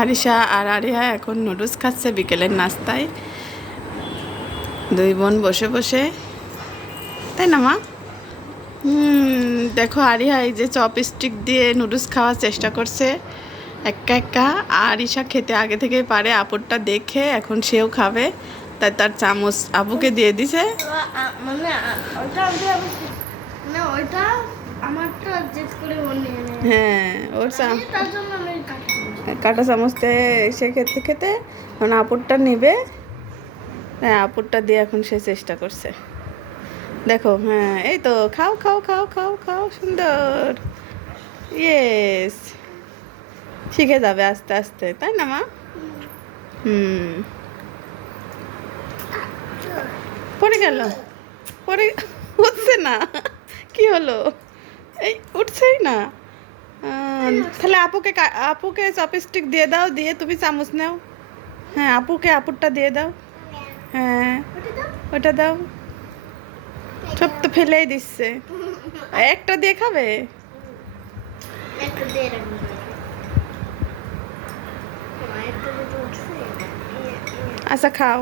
আরিশা আর area এখন noodles খাচ্ছে বিকেলের নাস্তায়। দুই বোন বসে বসে, তাই না মা? দেখো আরিয়া এই যে চপস্টিক দিয়ে নুডলস খাওয়ার চেষ্টা করছে একা একা। আরিশা খেতে আগে থেকেই পারে, আপুরটা দেখে এখন সেও খাবে, তাই তার চামচ আবুকে দিয়ে দিছে। হ্যাঁ, ওর কাঁটা চামচতে সে খেতে খেতে এখন আপুরটা নেবে। হ্যাঁ, আপুরটা দিয়ে এখন সে চেষ্টা করছে। দেখো, হ্যাঁ এই তো, খাও খাও খাও খাও খাও, সুন্দর। ইয়েস, শিখে যাবে আস্তে আস্তে, তাই না মা? পড়ে গেল, পড়ে উঠছে না, কি হলো? এই উঠছেই না। তাহলে আপুকে চপস্টিক দিয়ে দাও, দিয়ে তুমি চামচ নাও। হ্যাঁ, আপুরটা দিয়ে দাও। হ্যাঁ, ওটা দাও। সব তো ফেলেই দিচ্ছে, একটা দিয়ে খাবে। আচ্ছা খাও,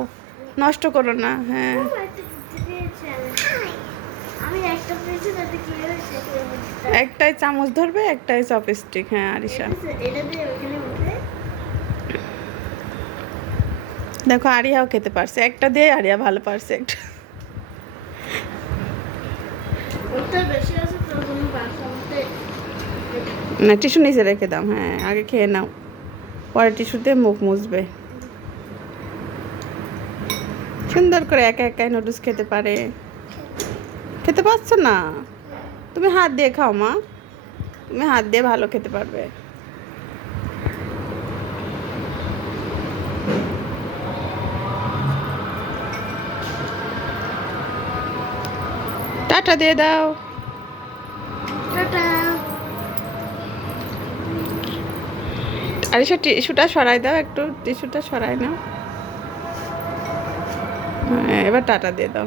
নষ্ট করো না। হ্যাঁ, একটাই চামচ ধরবে, একটাই চপস্টিক। হ্যাঁ আরিশা, দেখো আরিয়াও খেতে পারছে, একটা দিয়ে আরিয়া ভালো পারছে একটা। না, টিস্যু নিচে রেখে দাও। হ্যাঁ, আগে খেয়ে নাও, পরে টিস্যুতে মুখ মুছবে। সুন্দর করে একা একাই নুডলস খেতে পারে। খেতে পারছো না? তুমি হাত দিয়ে খাও মা, তুমি হাত দিয়ে ভালো খেতে পারবে। টাটা দিয়ে দাও। আরিশা টিস্যুটা সরাই দাও, একটু টিস্যুটা সরাই নাও। হ্যাঁ, এবার টাটা দিয়ে দাও।